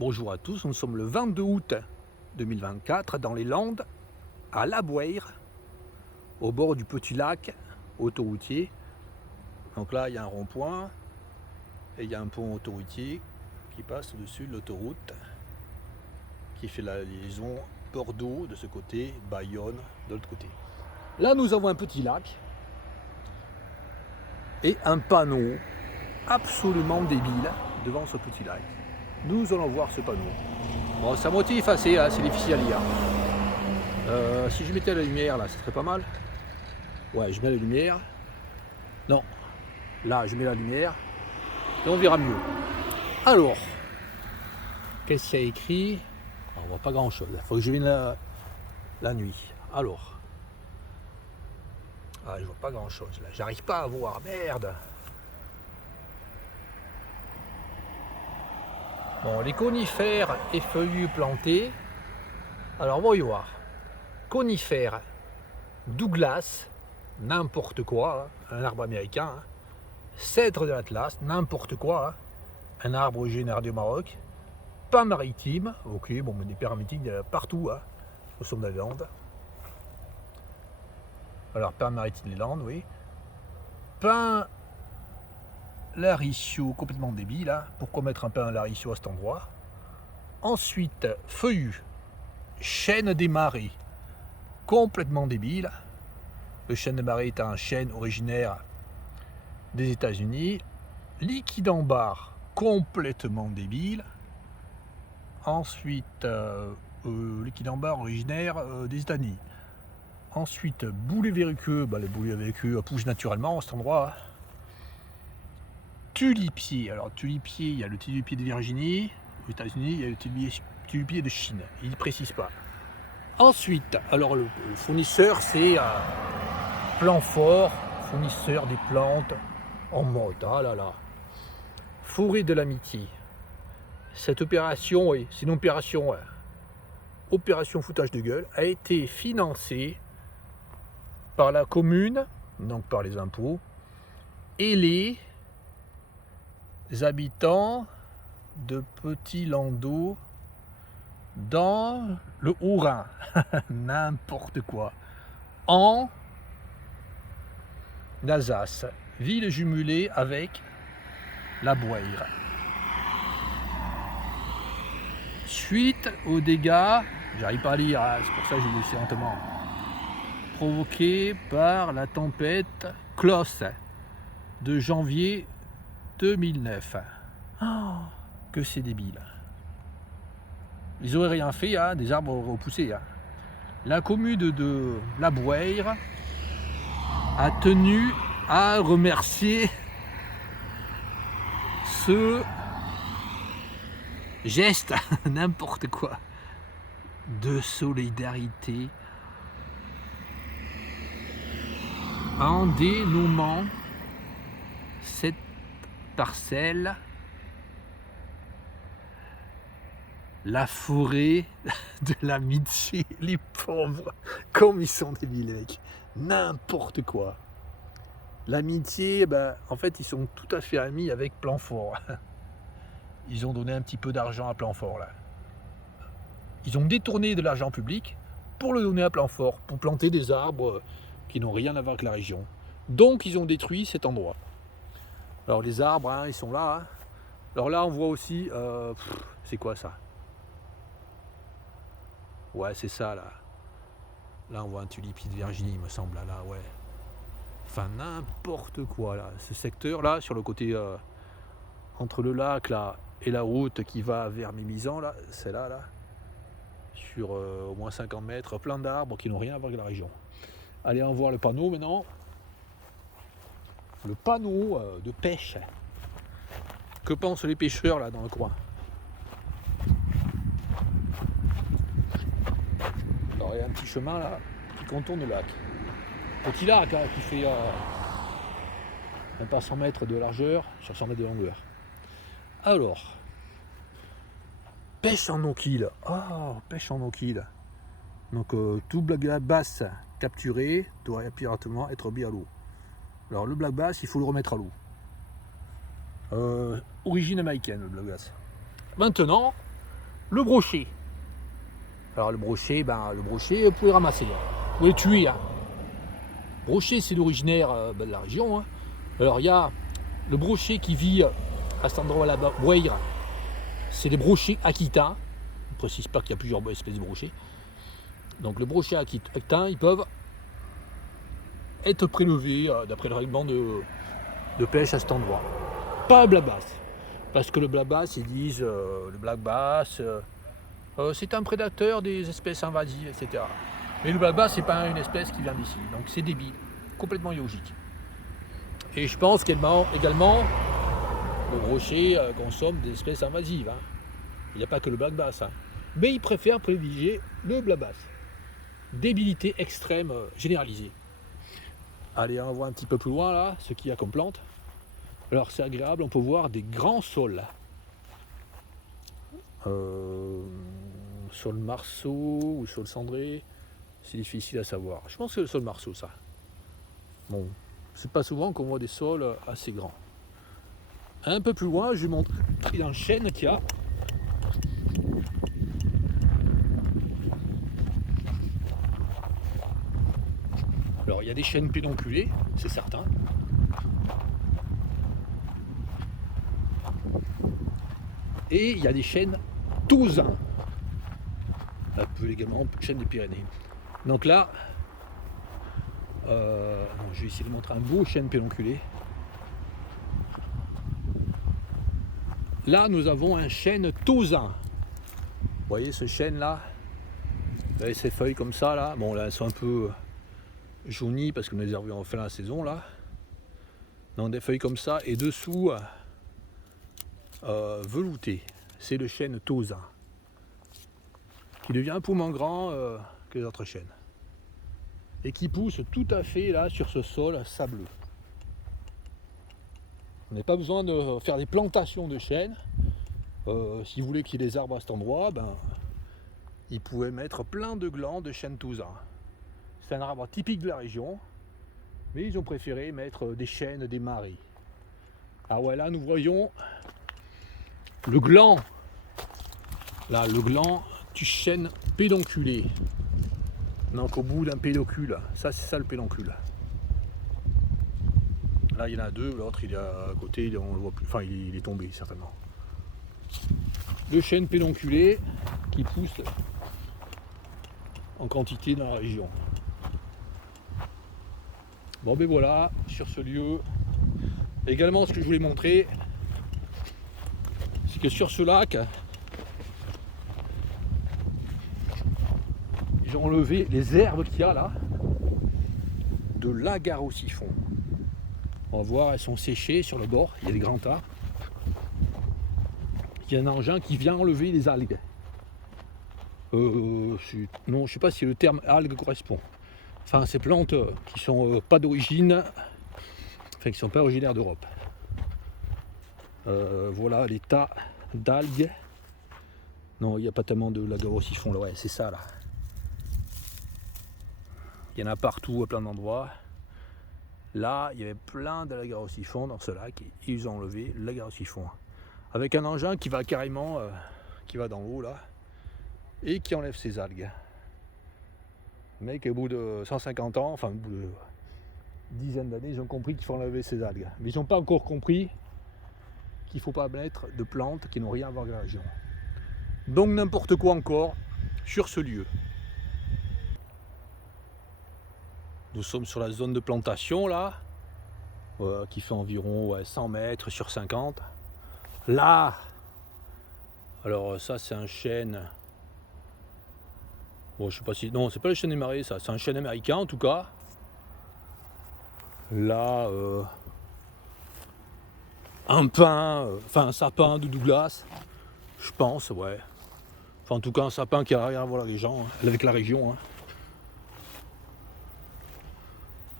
Bonjour à tous, nous sommes le 22 août 2024 dans les Landes, à La Bouère, au bord du petit lac autoroutier. Donc là, il y a un rond-point et il y a un pont autoroutier qui passe au-dessus de l'autoroute, qui fait la liaison Bordeaux de ce côté, Bayonne de l'autre côté. Là, nous avons un petit lac et un panneau absolument débile devant ce petit lac. Nous allons voir ce panneau. Bon, c'est à moitié effacé, hein, c'est difficile à lire. Si je mettais la lumière là, ce serait pas mal. Ouais, je mets la lumière. Non, là, je mets la lumière. Et on verra mieux. Alors, qu'est-ce qu'il y a écrit? On voit pas grand chose. Il faut que je vienne la nuit. Alors, je vois pas grand chose là. J'arrive pas à voir. Merde. Bon, les conifères et feuillus plantés. Alors, voyons voir. Conifères, Douglas, n'importe quoi, hein, un arbre américain. Hein. Cèdre de l'Atlas, n'importe quoi, hein, un arbre originaire du Maroc. Pin maritime, ok, bon, mais des pins maritimes, il y en a partout, hein, au sommet des Landes. Alors, pin maritime des Landes, oui. Pin laricio, complètement débile, hein. Pourquoi mettre un pin laricio à cet endroit? Ensuite, feuillu, chêne des marais, complètement débile. Le chêne des marais est un chêne originaire des États-Unis. Liquidambar, complètement débile. Ensuite, liquidambar originaire des États-Unis. Ensuite, boulet verruqueux, les boulets verruqueux poussent naturellement à cet endroit. Tulipier, alors tulipier, il y a le tulipier de Virginie, aux États-Unis, il y a le tulipier de Chine, il ne précise pas. Ensuite, alors le fournisseur, c'est Plantfort, fournisseur des plantes en mode, ah là là, forêt de l'amitié. Cette opération, oui, c'est une opération, opération foutage de gueule, a été financée par la commune, donc par les impôts, et les habitants de Petit Landau dans le Haut-Rhin, n'importe quoi, en Alsace, ville jumelée avec La Bouère. Suite aux dégâts, j'arrive pas à lire, hein, c'est pour ça que j'ai laissé lentement, provoqués par la tempête Klaus de janvier 2009. Oh, que c'est débile. Ils auraient rien fait, hein, des arbres auraient repoussé. Hein. La commune de La Bouère a tenu à remercier ce geste, n'importe quoi, de solidarité en dénommant cette parcelle la forêt de l'amitié. Les pauvres, comme ils sont débiles les mecs, n'importe quoi. L'amitié, en fait ils sont tout à fait amis avec Plantfort. Ils ont donné un petit peu d'argent à Plantfort là. Ils ont détourné de l'argent public pour le donner à Plantfort, pour planter des arbres qui n'ont rien à voir avec la région. Donc ils ont détruit cet endroit. Alors les arbres, hein, ils sont là. Hein. Alors là on voit aussi, c'est quoi ça? Ouais, c'est ça là. Là on voit un tulipier de Virginie, il me semble, là, ouais. Enfin n'importe quoi là. Ce secteur là, sur le côté entre le lac là et la route qui va vers Mimizan là, c'est là. Sur au moins 50 mètres, plein d'arbres qui n'ont rien à voir avec la région. Allez, on va voir le panneau maintenant. Le panneau de pêche. Que pensent les pêcheurs là dans le coin? Alors il y a un petit chemin là qui contourne le lac. Petit lac hein, qui fait même pas 100 mètres de largeur sur 100 mètres de longueur. Alors, pêche en eau-quille. Pêche en eau-quille. Donc tout black bass capturé doit rapidement être mis à l'eau. Alors le black bass, il faut le remettre à l'eau. Origine américaine le black bass. Maintenant, Le brochet. Alors le brochet, vous pouvez le ramasser, vous pouvez le tuer. Hein. Brochet, c'est l'originaire de la région. Hein. Alors il y a le brochet qui vit à cet endroit là-bas, Bouaïr, c'est les brochets aquitains. Je ne précise pas qu'il y a plusieurs espèces de brochets. Donc le brochet aquitain, ils peuvent être prélevés d'après le règlement de pêche à cet endroit. Pas le black bass. Parce que le black bass, ils disent le black bass, c'est un prédateur des espèces invasives, etc. Mais le black bass, c'est pas une espèce qui vient d'ici. Donc c'est débile, complètement illogique. Et je pense également, le brochet consomme des espèces invasives. Hein. Il n'y a pas que le black bass. Hein. Mais ils préfèrent privilégier le black bass. Débilité extrême généralisée. Allez, on va un petit peu plus loin là, ce qu'il y a comme plante. Alors c'est agréable, on peut voir des grands saules. Saule marceau ou saule cendré, c'est difficile à savoir. Je pense que c'est le saule marceau ça. Bon, c'est pas souvent qu'on voit des saules assez grands. Un peu plus loin, je vais montrer dans le chêne qu'il y a. Alors il y a des chênes pédonculés, c'est certain. Et il y a des chênes tousins. Un peu également chêne des Pyrénées. Donc là, je vais essayer de montrer un beau chêne pédonculé. Là, nous avons un chêne tausin. Vous voyez ce chêne là, vous avez ces feuilles comme ça là. Bon là, elles sont un peu jaunies parce que nous les avons en fin de la saison là. Donc des feuilles comme ça et dessous velouté. C'est le chêne tausin qui devient un peu moins grand que les autres chênes et qui pousse tout à fait là sur ce sol sableux. On n'a pas besoin de faire des plantations de chênes. Si vous voulez qu'il y ait des arbres à cet endroit, ils pouvaient mettre plein de glands de chêne tausin. C'est un arbre typique de la région, mais ils ont préféré mettre des chênes, des marais. Ah ouais, là nous voyons le gland. Là, le gland du chêne pédonculé. Donc au bout d'un pédoncule, ça c'est ça le pédoncule. Là il y en a deux, l'autre il est à côté, on le voit plus, enfin il est tombé certainement. Le chêne pédonculé qui pousse en quantité dans la région. Bon ben voilà, sur ce lieu. Également ce que je voulais montrer, c'est que sur ce lac, ils ont enlevé les herbes qu'il y a là de l'agarossiphon. On va voir, elles sont séchées sur le bord, il y a des grands tas. Il y a un engin qui vient enlever les algues. Non, je ne sais pas si le terme algue correspond. Enfin, ces plantes qui sont pas d'origine, enfin qui sont pas originaires d'Europe. Voilà les tas d'algues. Non, il n'y a pas tellement de l'agarossiphon là, ouais, c'est ça là. Il y en a partout à plein d'endroits. Là, il y avait plein de l'agarossiphon dans ce lac et ils ont enlevé l'agarossiphon. Avec un engin qui va carrément, qui va dans l'eau là, et qui enlève ces algues. Mais qu'au bout de 150 ans, enfin au bout de dizaines d'années, ils ont compris qu'il faut enlever ces algues. Mais ils n'ont pas encore compris qu'il ne faut pas mettre de plantes qui n'ont rien à voir avec la région. Donc n'importe quoi encore sur ce lieu. Nous sommes sur la zone de plantation là, qui fait environ 100 mètres sur 50. Là, alors ça c'est un chêne. Bon, je sais pas si. Non, c'est pas le chêne des marais, ça, c'est un chêne américain en tout cas. Là, un pin, enfin un sapin de Douglas, je pense, ouais. Enfin, en tout cas, un sapin qui a rien à voir avec la région. Hein.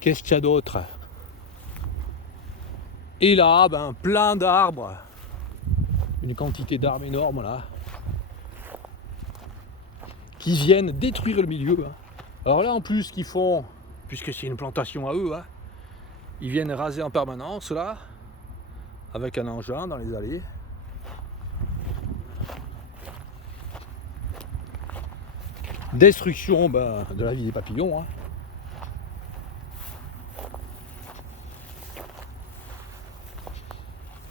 Qu'est-ce qu'il y a d'autre? Et là, plein d'arbres. Une quantité d'arbres énorme là. Qui viennent détruire le milieu. Hein. Alors là, en plus, ce qu'ils font, puisque c'est une plantation à eux, hein, ils viennent raser en permanence là, avec un engin dans les allées. Destruction de la vie des papillons. Hein.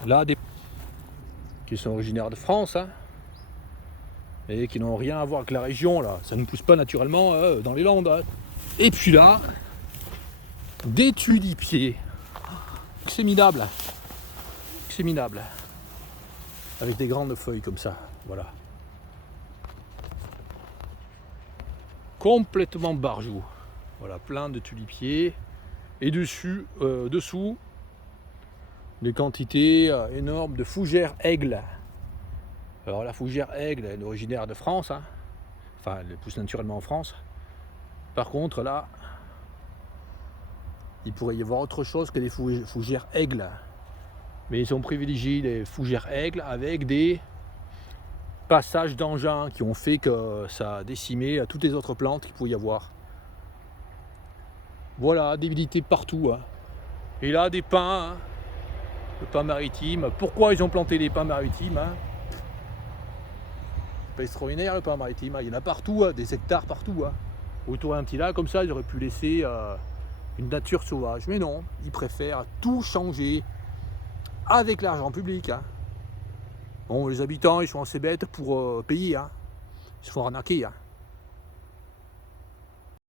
Là, des qui sont originaires de France, hein, et qui n'ont rien à voir avec la région, là. Ça ne pousse pas naturellement dans les Landes. Hein. Et puis là, des tulipiers. C'est minable. C'est minable. Avec des grandes feuilles comme ça. Voilà. Complètement barjou. Voilà, plein de tulipiers. Et dessous, des quantités énormes de fougères aigles. Alors la fougère aigle elle est originaire de France, hein. Enfin elle pousse naturellement en France. Par contre là, il pourrait y avoir autre chose que des fougères aigles. Mais ils ont privilégié les fougères aigles avec des passages d'engins qui ont fait que ça a décimé toutes les autres plantes qu'il pouvait y avoir. Voilà, débilité partout. Hein. Et là des pins, hein. Le pin maritime. Pourquoi ils ont planté les pins maritimes, hein? C'est pas extraordinaire le pin maritime, hein. Il y en a partout, hein, des hectares partout. Hein. Autour d'un petit lac comme ça, ils auraient pu laisser une nature sauvage. Mais non, ils préfèrent tout changer avec l'argent public. Hein. Bon, les habitants, ils sont assez bêtes pour payer. Hein. Ils se font arnaquer. Hein.